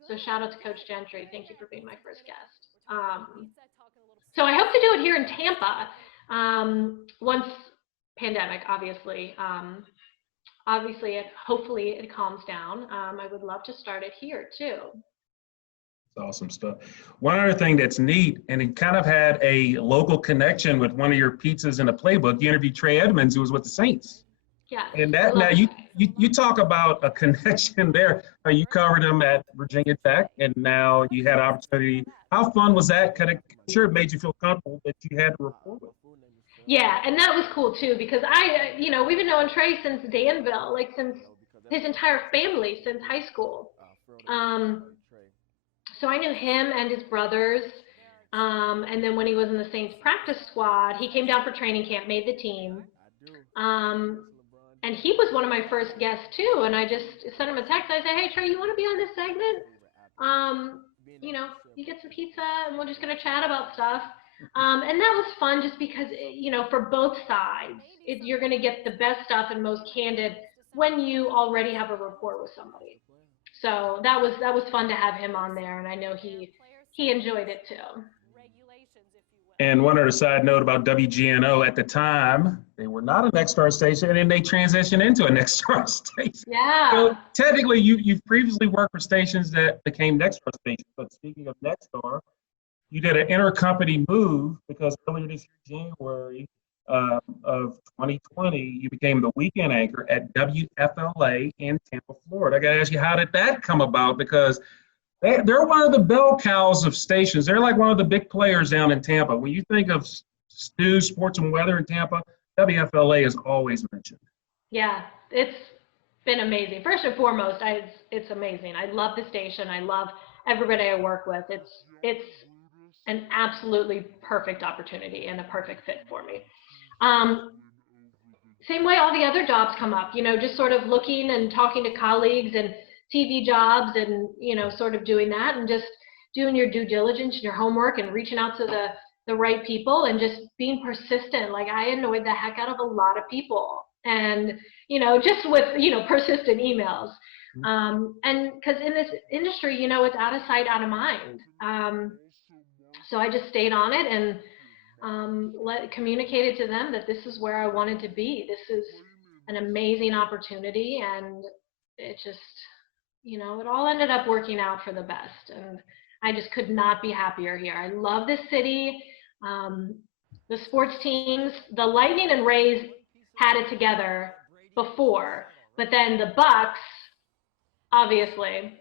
So shout out to Coach Gentry. Thank you for being my first guest. So I hope to do it here in Tampa once pandemic, obviously. Hopefully it calms down. I would love to start it here too. That's awesome stuff. One other thing that's neat, and it kind of had a local connection with one of your pizzas in a playbook. You interviewed Trey Edmonds, who was with the Saints. Yeah. And that now you talk about a connection there. You covered him at Virginia Tech, and now you had opportunity. How fun was that? I'm sure it made you feel comfortable that you had to report with. Yeah, and that was cool too, because we've been knowing Trey since Danville, like since his entire family, since high school. So I knew him and his brothers. And then when he was in the Saints practice squad, he came down for training camp, made the team. And he was one of my first guests too. And I just sent him a text. I said, hey, Trey, you want to be on this segment? You get some pizza and we're just going to chat about stuff. And that was fun just because, for both sides, you're going to get the best stuff and most candid when you already have a rapport with somebody. So that was fun to have him on there, and I know he enjoyed it too. And one other side note about WGNO at the time, they were not a Next Star station, and then they transitioned into a Next Star station. Yeah. So technically, you've previously worked for stations that became Next Star stations. But speaking of Next Star, you did an intercompany move because earlier this year, January of 2020, you became the weekend anchor at WFLA in Tampa, Florida. I got to ask you, how did that come about? Because they're one of the bell cows of stations. They're like one of the big players down in Tampa. When you think of news, sports, and weather in Tampa, WFLA is always mentioned. Yeah, it's been amazing. First and foremost, it's amazing. I love the station. I love everybody I work with. It's an absolutely perfect opportunity and a perfect fit for me. Same way all the other jobs come up, just sort of looking and talking to colleagues and TV jobs and, sort of doing that and just doing your due diligence and your homework and reaching out to the right people and just being persistent. Like I annoyed the heck out of a lot of people and, just with, persistent emails. And because in this industry, it's out of sight, out of mind. So I just stayed on it and communicated to them that this is where I wanted to be. This is an amazing opportunity, and it just, it all ended up working out for the best. And I just could not be happier here. I love this city. The sports teams, the Lightning and Rays had it together before, but then the Bucks, obviously,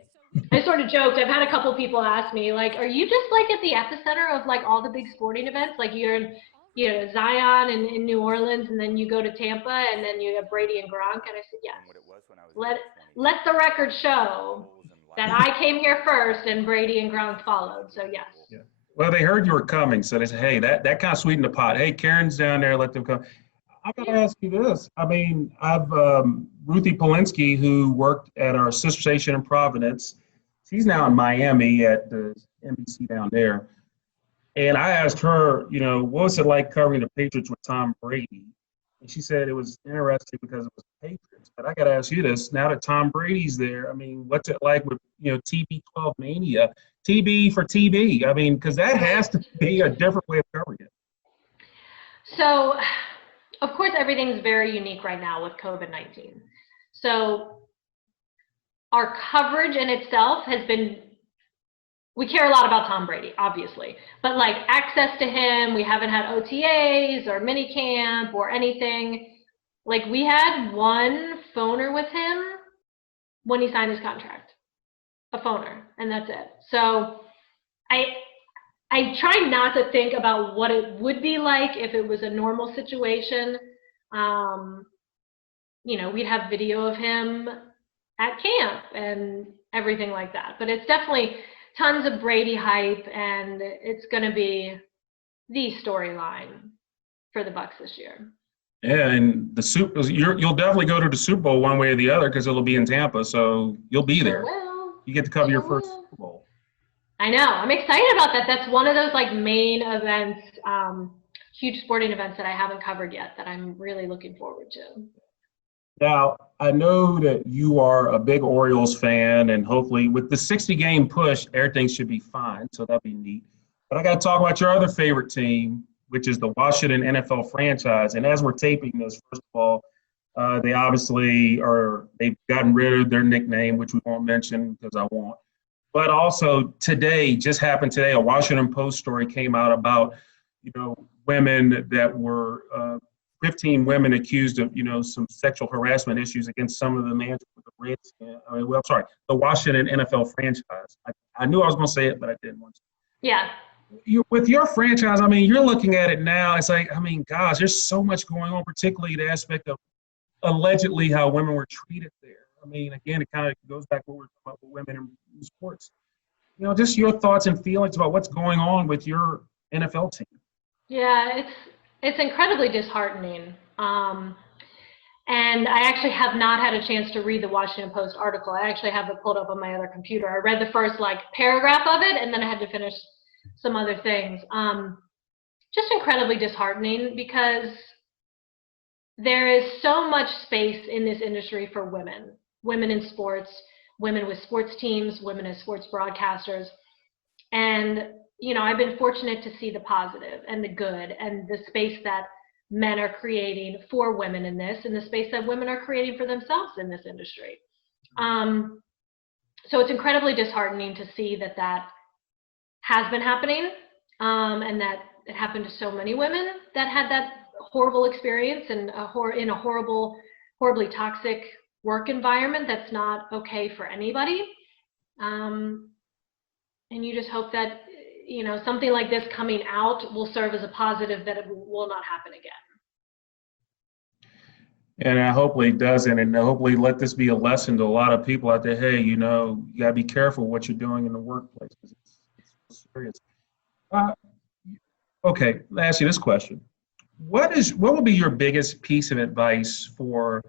I sort of joked. I've had a couple people ask me, like, are you just like at the epicenter of like all the big sporting events? Like you're in, Zion and in New Orleans, and then you go to Tampa, and then you have Brady and Gronk. And I said, yes. Let the record show that I came here first and Brady and Gronk followed. So yes. Yeah. Well, they heard you were coming, so they said, hey, that kind of sweetened the pot. Hey, Karen's down there, let them come. I got to ask you this. I mean, I've Ruthie Polinsky, who worked at our sister station in Providence. She's now in Miami at the NBC down there. And I asked her, what was it like covering the Patriots with Tom Brady? And she said it was interesting because it was the Patriots. But I got to ask you this. Now that Tom Brady's there, I mean, what's it like with, TB12 mania? TB for TB. I mean, because that has to be a different way of covering it. So, of course, everything's very unique right now with COVID-19. So our coverage in itself has been, we care a lot about Tom Brady, obviously, but like access to him, we haven't had OTAs or mini camp or anything. Like we had one phoner with him when he signed his contract, a phoner, and that's it. So I try not to think about what it would be like if it was a normal situation. We'd have video of him at camp and everything like that. But it's definitely tons of Brady hype, and it's going to be the storyline for the Bucs this year. Yeah, and you'll definitely go to the Super Bowl one way or the other because it'll be in Tampa, so you'll be there. You get to cover your first Super Bowl. I know. I'm excited about that. That's one of those like main events, huge sporting events that I haven't covered yet that I'm really looking forward to. Now, I know that you are a big Orioles fan, and hopefully with the 60-game push, everything should be fine, so that'd be neat. But I got to talk about your other favorite team, which is the Washington NFL franchise. And as we're taping this, first of all, they've gotten rid of their nickname, which we won't mention because I won't. But also just happened today, a Washington Post story came out about, women that were 15 women accused of, some sexual harassment issues against some of the management of the Washington NFL franchise. I knew I was going to say it, but I didn't want to. Yeah. With your franchise, I mean, you're looking at it now. It's like, I mean, gosh, there's so much going on, particularly the aspect of allegedly how women were treated there. I mean, again, it kind of goes back to what we're talking about with women in sports. Just your thoughts and feelings about what's going on with your NFL team. Yeah, it's incredibly disheartening. And I actually have not had a chance to read the Washington Post article. I actually have it pulled up on my other computer. I read the first paragraph of it, and then I had to finish some other things. Just incredibly disheartening because there is so much space in this industry for women in sports, women with sports teams, women as sports broadcasters. And, you know, I've been fortunate to see the positive and the good and the space that men are creating for women in this, and the space that women are creating for themselves in this industry. So it's incredibly disheartening to see that that has been happening, and that it happened to so many women that had that horrible experience and in a horribly toxic work environment that's not okay for anybody. And you just hope that, you know, something like this coming out will serve as a positive, that it will not happen again. And hopefully it doesn't, and hopefully let this be a lesson to a lot of people out there. Hey, you know, you gotta be careful what you're doing in the workplace, because it's serious. Okay, let me ask you this question. What would be your biggest piece of advice for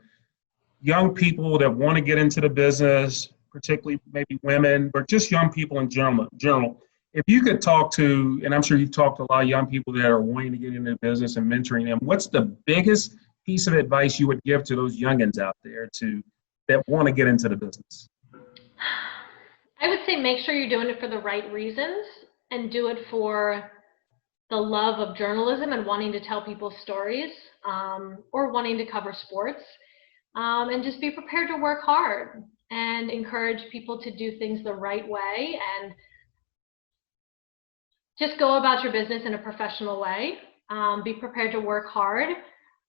young people that want to get into the business, particularly maybe women, but just young people in general? If you could talk to, and I'm sure you've talked to a lot of young people that are wanting to get into the business and mentoring them, what's the biggest piece of advice you would give to those youngins out there that want to get into the business? I would say make sure you're doing it for the right reasons, and do it for the love of journalism and wanting to tell people stories, or wanting to cover sports, and just be prepared to work hard and encourage people to do things the right way, and just go about your business in a professional way. Be prepared to work hard,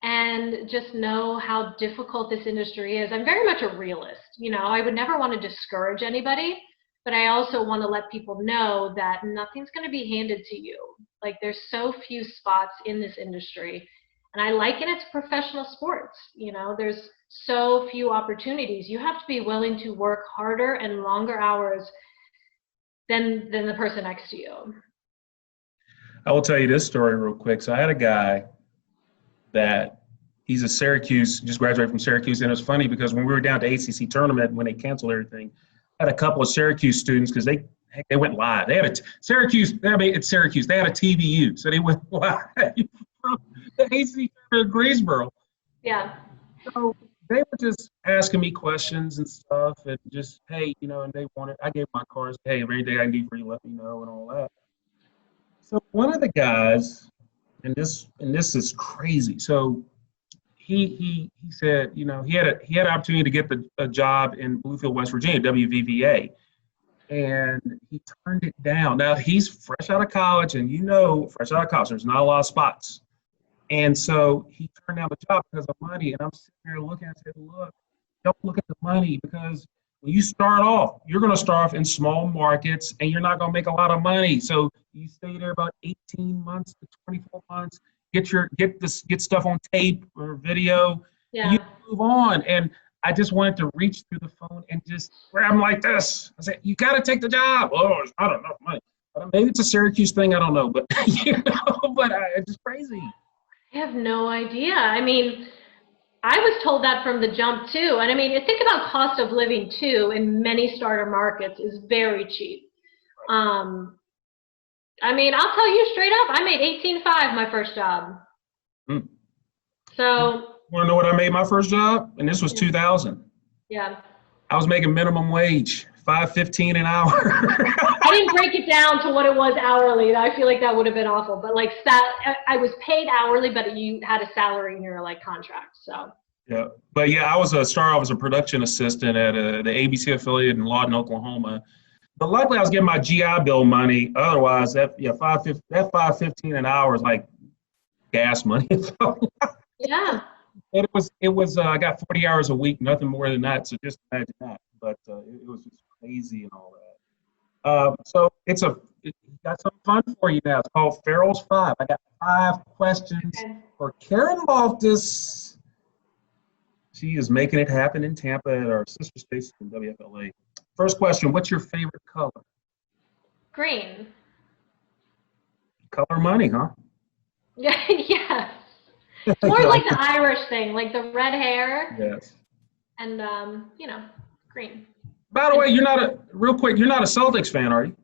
and just know how difficult this industry is. I'm very much a realist. You know, I would never want to discourage anybody, but I also want to let people know that nothing's going to be handed to you. Like, there's so few spots in this industry, and I liken it to professional sports. You know, there's so few opportunities. You have to be willing to work harder and longer hours than the person next to you. I will tell you this story real quick. So I had a guy that he's a Syracuse, just graduated from Syracuse. And it was funny because when we were down at the ACC tournament, when they canceled everything, I had a couple of Syracuse students, because they went live. They had it's Syracuse, they had a TVU. So they went live from the ACC to Greensboro. Yeah. So they were just asking me questions and stuff, and just, hey, you know, and I gave my cards, hey, if anything I can do for you, let me know, and all that. So one of the guys, and this is crazy. So he said, you know, he had an opportunity to get a job in Bluefield, West Virginia, WVVA, and he turned it down. Now he's fresh out of college, and fresh out of college, there's not a lot of spots, and so he turned down the job because of money. And I'm sitting there looking and said, look, don't look at the money, because when you start off, you're going to start off in small markets, and you're not going to make a lot of money. So you stay there about 18 months to 24 months, get stuff on tape or video, and you move on. And I just wanted to reach through the phone and just grab him like this. I said, you got to take the job. Oh, it's not enough money. But maybe it's a Syracuse thing. I don't know. But, it's just crazy. I have no idea. I mean, I was told that from the jump too. And I mean, think about cost of living too in many starter markets is very cheap. I mean, I'll tell you straight up, I made $18,500 my first job. So. You want to know what I made my first job? And this was 2000. Yeah. I was making minimum wage, $5.15 an hour. I didn't break it down to what it was hourly. I feel like that would have been awful. But like I was paid hourly, but you had a salary in your like contract. So. Yeah, but yeah, I was a production assistant at the ABC affiliate in Lawton, Oklahoma. But luckily, I was getting my GI Bill money. Otherwise, that $5.15 an hour is like gas money. Yeah. And it was I got 40 hours a week, nothing more than that. So just imagine that. But it was just crazy and all that. So it got some fun for you now. It's called Ferrell's 5. I got 5 questions for Karen Loftus. She is making it happen in Tampa at our sister station in WFLA. First question, what's your favorite color? Green. Color money, huh? Yeah, yes. It's more like the Irish thing, like the red hair. Yes. And, green. By the way, you're not a Celtics fan, are you?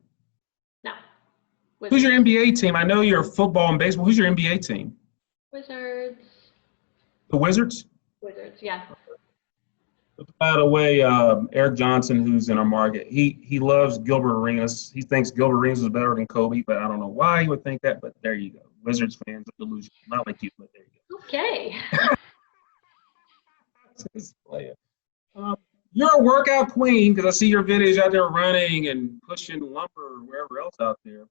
No. Wizards. Who's your NBA team? I know you're football and baseball. Who's your NBA team? Wizards. The Wizards? Wizards, yeah. By the way, Eric Johnson, who's in our market, he loves Gilbert Arenas. He thinks Gilbert Arenas is better than Kobe, but I don't know why he would think that. But there you go. Wizards fans are delusional. Not like you, but there you go. Okay. You're a workout queen because I see your videos out there running and pushing lumber or wherever else out there.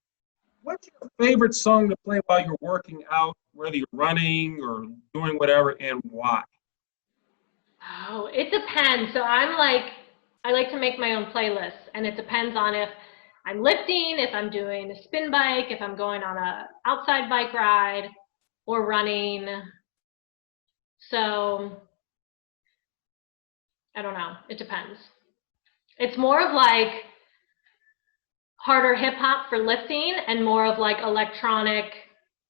What's your favorite song to play while you're working out, whether you're running or doing whatever, and why? Oh, it depends. So I like to make my own playlists, and it depends on if I'm lifting, if I'm doing a spin bike, if I'm going on a outside bike ride or running. So I don't know. It depends. It's more of like harder hip hop for lifting and more of like electronic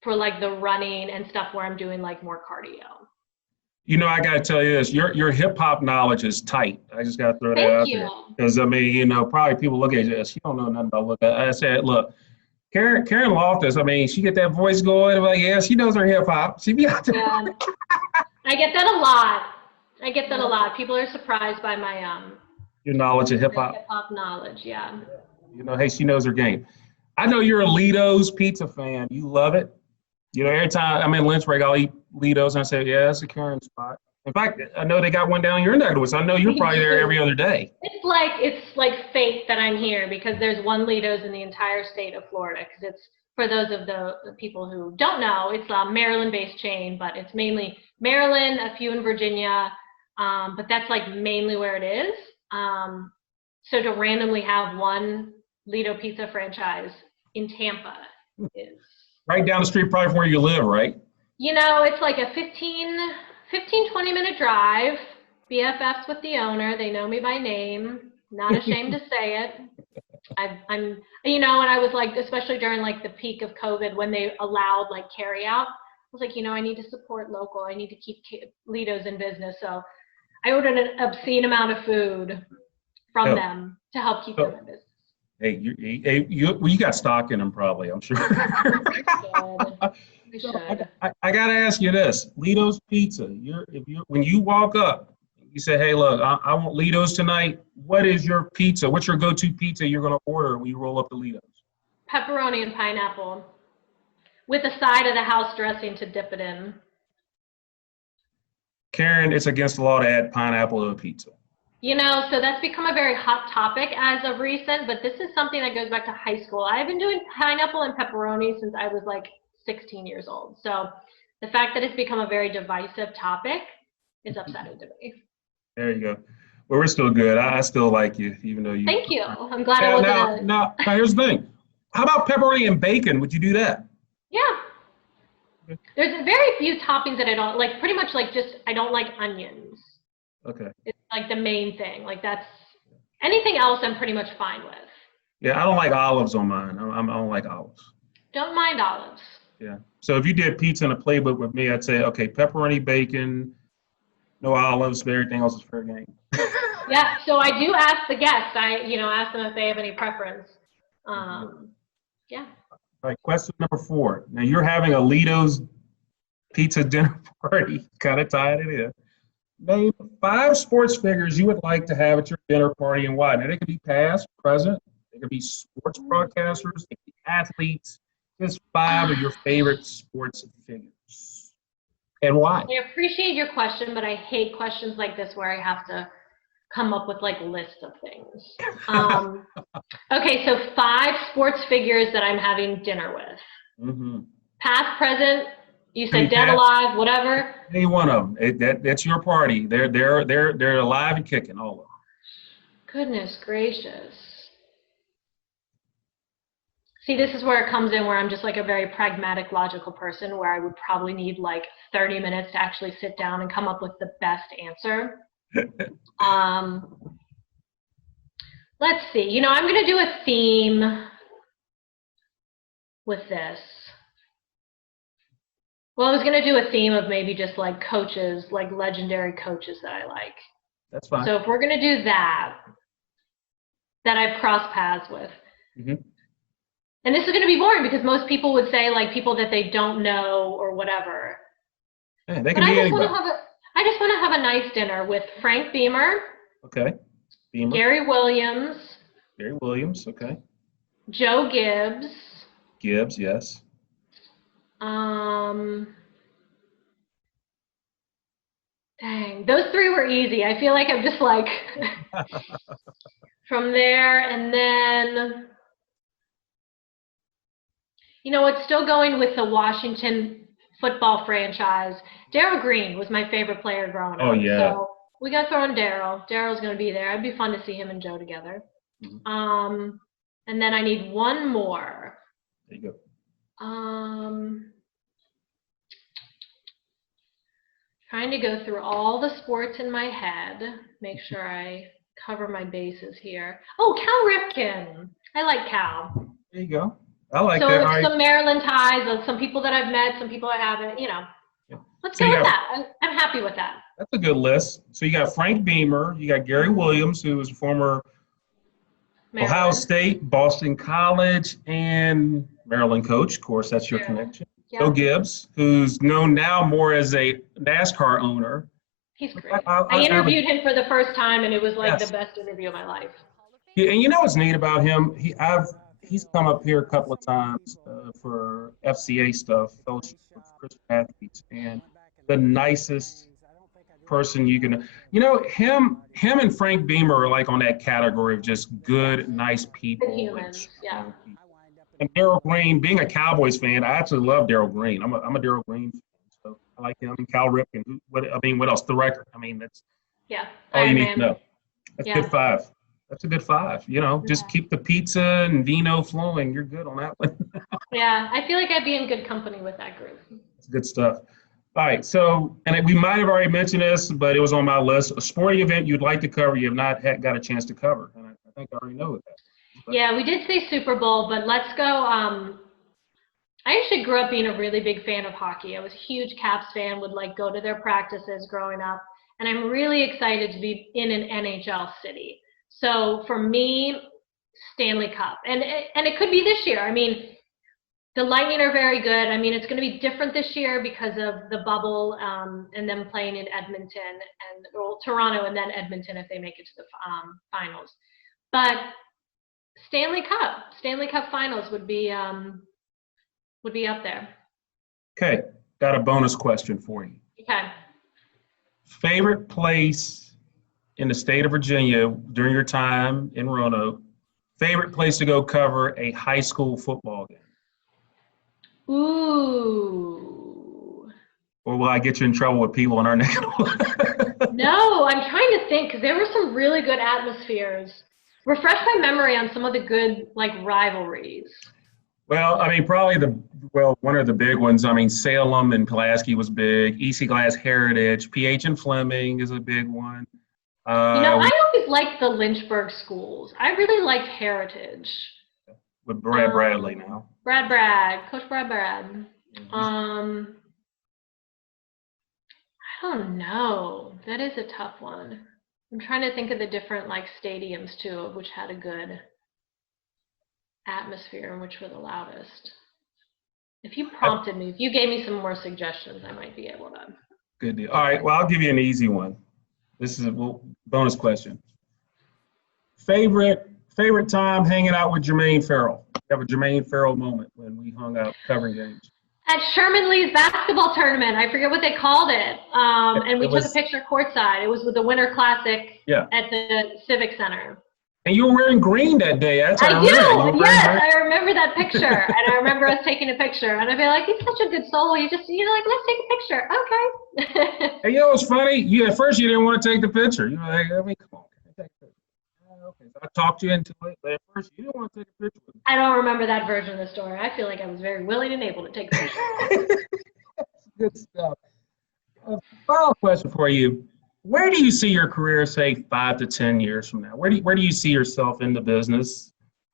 for like the running and stuff where I'm doing like more cardio. You know, I got to tell you this, your hip hop knowledge is tight. I just got to throw that out there. Because, I mean, you know, probably people look at you, she don't know nothing about look at. I said, look, Karen Loftus, I mean, she get that voice going. I'm like, yeah, she knows her hip hop. She be out there. Yeah. I get that a lot. People are surprised by my your knowledge of hip hop. Hip hop knowledge, yeah. You know, hey, she knows her game. I know you're a Lido's pizza fan. You love it. You know, every time I'm in Lynchburg, I'll eat Lido's and I say, yeah, that's a Karen spot. In fact, I know they got one down in your neck of the woods. I know you're probably there every other day. It's like fate that I'm here because there's one Lido's in the entire state of Florida. Because it's, for those of the people who don't know, it's a Maryland-based chain, but it's mainly Maryland, a few in Virginia, but that's like mainly where it is. So to randomly have one Lido pizza franchise in Tampa is right down the street probably from where you live, right? You know, it's like a 20-minute drive. BFFs with the owner. They know me by name. Not ashamed to say it. I'm, you know, and I was like, especially during like the peak of COVID when they allowed like carry out, I was like, you know, I need to support local. I need to keep Lido's in business. So I ordered an obscene amount of food from them to help keep them in business. Hey, you got stock in them probably, I'm sure. We should. I got to ask you this. Lido's Pizza, when you walk up, you say, hey, look, I want Lido's tonight. What is your pizza? What's your go-to pizza you're going to order when you roll up to Lido's? Pepperoni and pineapple with a side of the house dressing to dip it in. Karen, it's against the law to add pineapple to a pizza. You know, so that's become a very hot topic as of recent, but this is something that goes back to high school. I've been doing pineapple and pepperoni since I was like 16 years old. So the fact that it's become a very divisive topic is upsetting to me. There you go. Well, we're still good. I still like you, even though you. Thank you. I'm glad I wasn't. Now, here's the thing. How about pepperoni and bacon? Would you do that? Yeah. There's very few toppings that I don't like. Pretty much like just I don't like onions. Okay. It's like the main thing. Like that's anything else I'm pretty much fine with. Yeah, I don't like olives on mine. I don't like olives. Don't mind olives. Yeah. So if you did pizza in a playbook with me, I'd say, okay, pepperoni, bacon, no olives, but everything else is fair game. Yeah. So I do ask the guests. I ask them if they have any preference. Yeah. All right. Question number 4. Now you're having a Lido's pizza dinner party. Kind of tied it in. Name 5 sports figures you would like to have at your dinner party and why. Now, they could be past, present, they could be sports broadcasters, they could be athletes. Just 5 of your favorite sports figures. And why? I appreciate your question, but I hate questions like this where I have to come up with like lists of things. Okay, so 5 sports figures that I'm having dinner with. Mm-hmm. Past, present, you said dead, alive, whatever. Any one of them. That's your party. They're alive and kicking, all of them. Goodness gracious. See, this is where it comes in where I'm just like a very pragmatic, logical person where I would probably need like 30 minutes to actually sit down and come up with the best answer. Let's see. I'm going to do a theme with this. Well, I was going to do a theme of maybe just like coaches, like legendary coaches that I like. That's fine. So if we're going to do that I've crossed paths with. Mm-hmm. And this is going to be boring because most people would say like people that they don't know or whatever. Yeah, they can be anybody. I just want to have a nice dinner with Frank Beamer. Okay. Beamer. Gary Williams. Gary Williams. Okay. Joe Gibbs. Gibbs. Yes. Dang, those three were easy. I feel like I'm just like from there, and then it's still going with the Washington football franchise. Darryl Green was my favorite player growing up. Oh yeah. So we got to throw in Darryl. Darryl's going to be there. It'd be fun to see him and Joe together. Mm-hmm. And then I need one more. There you go. Trying to go through all the sports in my head, make sure I cover my bases here. Oh, Cal Ripken. I like Cal. There you go. I like so that. So some Maryland ties, some people that I've met, some people I haven't, Yeah. Let's go with that. I'm happy with that. That's a good list. So you got Frank Beamer, you got Gary Williams, who was a former Maryland. Ohio State, Boston College, and Maryland coach. Of course, that's your connection. Yeah. Joe Gibbs, who's known now more as a NASCAR owner. He's great. I interviewed him for the first time, and it was like the best interview of my life. Yeah, and what's neat about him? He's come up here a couple of times for FCA stuff, fellowship for Christian athletes, and the nicest person you can. Him and Frank Beamer are like on that category of just good, nice people. Good humans, yeah. And Darryl Green, being a Cowboys fan, I actually love Darryl Green. I'm a Darryl Green fan, so I like him. And Cal Ripken. What else? The record. That's all you need to know. That's good five. That's a good five. Just keep the pizza and vino flowing. You're good on that one. Yeah, I feel like I'd be in good company with that group. That's good stuff. All right, so, and we might have already mentioned this, but it was on my list. A sporting event you'd like to cover, you have not got a chance to cover. And I think I already know that. Yeah, we did say Super Bowl, but let's go. I actually grew up being a really big fan of hockey. I was a huge Caps fan, would go to their practices growing up, and I'm really excited to be in an NHL city. So for me, Stanley Cup, and it could be this year. The Lightning are very good. It's going to be different this year because of the bubble and them playing in Edmonton and Toronto and then Edmonton if they make it to the finals. But Stanley Cup finals would be up there. Okay, got a bonus question for you. Okay. Favorite place in the state of Virginia during your time in Roanoke? Favorite place to go cover a high school football game? Ooh. Or will I get you in trouble with people in our neck? No, I'm trying to think because there were some really good atmospheres. Refresh my memory on some of the good rivalries. Well, probably one of the big ones. Salem and Pulaski was big. EC Glass Heritage, PH and Fleming is a big one. I always liked the Lynchburg schools. I really liked Heritage. With Brad Bradley now. Coach Brad. I don't know. That is a tough one. I'm trying to think of the different stadiums too, which had a good atmosphere and which were the loudest. If you prompted me, if you gave me some more suggestions, I might be able to. Good deal. All right. Well, I'll give you an easy one. This is a bonus question. Favorite time hanging out with Jermaine Ferrell? Have a Jermaine Ferrell moment when we hung out covering games. At Sherman Lee's basketball tournament, I forget what they called it, and we took a picture courtside. It was with the Winter Classic at the Civic Center. And you were wearing green that day. I do. Yes, I remember that picture, and I remember us taking a picture. And I'd be like, "He's such a good soul. You just, let's take a picture." Okay. And what's funny? At first you didn't want to take the picture. You were like, come on, can I take a picture? Okay. So I talked you into it, but at first you didn't want to take a picture. I don't remember that version of the story. I feel like I was very willing and able to take a picture. Good stuff. Final question for you. Where do you see your career, say, 5 to 10 years from now? Where do you see yourself in the business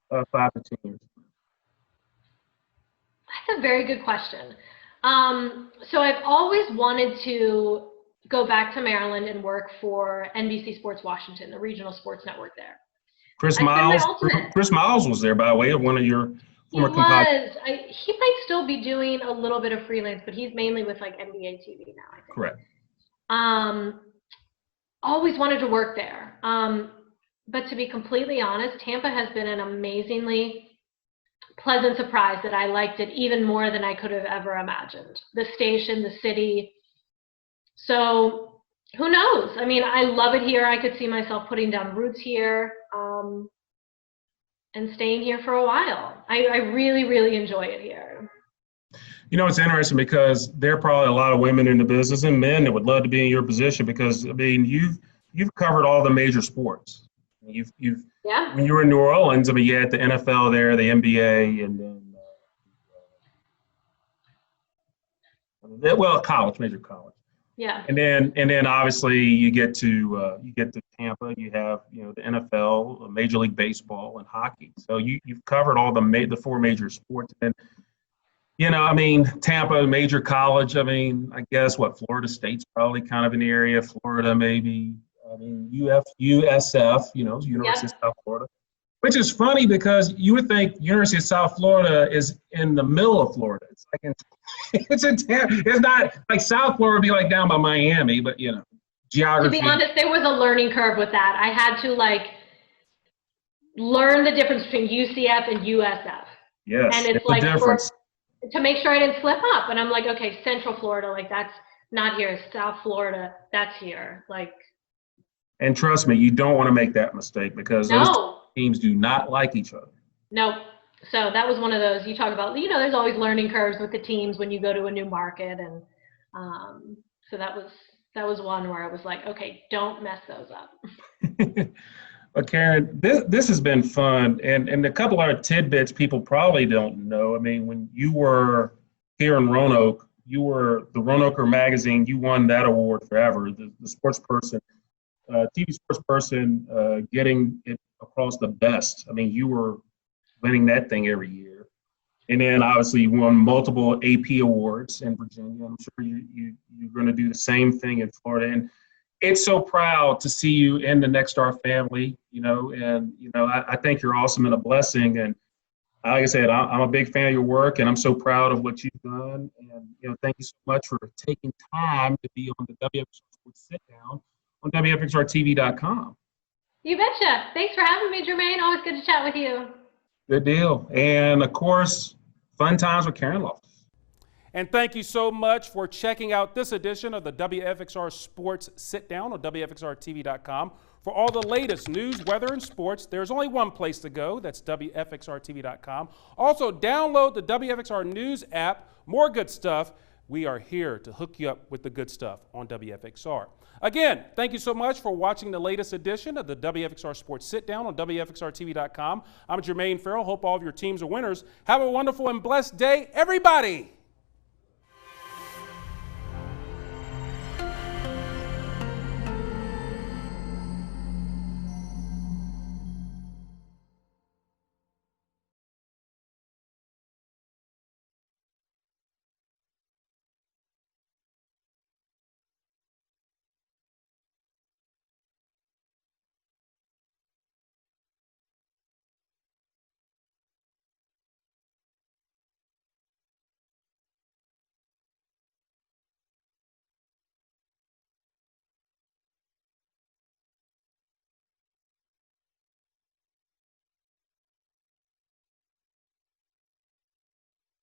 5 to 10 years? That's a very good question. So I've always wanted to go back to Maryland and work for NBC Sports Washington, the regional sports network there. Chris Miles was there, by the way, one of your former compadres. He might still be doing a little bit of freelance, but he's mainly with NBA TV now, I think. Correct. always wanted to work there. But to be completely honest, Tampa has been an amazingly pleasant surprise that I liked it even more than I could have ever imagined. The station, the city. So who knows? I mean, I love it here. I could see myself putting down roots here and staying here for a while. I really, really enjoy it here. You know, it's interesting because there are probably a lot of women in the business and men that would love to be in your position because, I mean, you've covered all the major sports. Yeah. When you were in New Orleans, I mean, you had the NFL there, the NBA, and then college, major college. Yeah. And then obviously you get to Tampa. You have the NFL, Major League Baseball, and hockey. So you've covered all the four major sports. And I mean, Tampa, major college. I mean, I guess Florida State's probably kind of an area. Florida, maybe. I mean, USF, University of South Florida, which is funny because you would think University of South Florida is in the middle of Florida. It's like it's not like South Florida would be like down by Miami, but geography. To be honest, there was a learning curve with that. I had to learn the difference between UCF and USF. Yes, and it's the difference. To make sure I didn't slip up. And I'm like, okay, Central Florida, that's not here. South Florida, that's here. And trust me, you don't want to make that mistake because those teams do not like each other. Nope. So that was one of those you talk about, there's always learning curves with the teams when you go to a new market. And so that was one where I was like, okay, don't mess those up. Well, Karen, this has been fun. And a couple other tidbits people probably don't know. I mean, when you were here in Roanoke, you were the Roanoker magazine. You won that award forever, the sports person. TV sports person getting it across the best. I mean, you were winning that thing every year. And then obviously you won multiple AP awards in Virginia. I'm sure you're going to do the same thing in Florida. And it's so proud to see you in the Next Star family, I think you're awesome and a blessing. And like I said, I'm a big fan of your work and I'm so proud of what you've done. And, thank you so much for taking time to be on the WFXR Sports Sit Down on WFXRTV.com. You betcha. Thanks for having me, Jermaine. Always good to chat with you. Good deal. And of course, fun times with Karen Loftus. And thank you so much for checking out this edition of the WFXR Sports Sit Down on WFXRTV.com. For all the latest news, weather, and sports, there's only one place to go. That's WFXRTV.com. Also, download the WFXR News app. More good stuff. We are here to hook you up with the good stuff on WFXR. Again, thank you so much for watching the latest edition of the WFXR Sports Sit Down on WFXRTV.com. I'm Jermaine Ferrell. Hope all of your teams are winners. Have a wonderful and blessed day, everybody.